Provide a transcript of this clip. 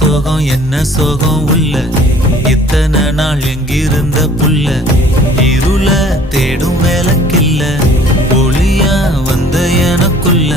என்ன சோகம் உள்ள இத்தனை நாள் எங்கிருந்த புள்ள இருள தேடும் வேலைக்கில்ல ஒளியா வந்த எனக்குள்ள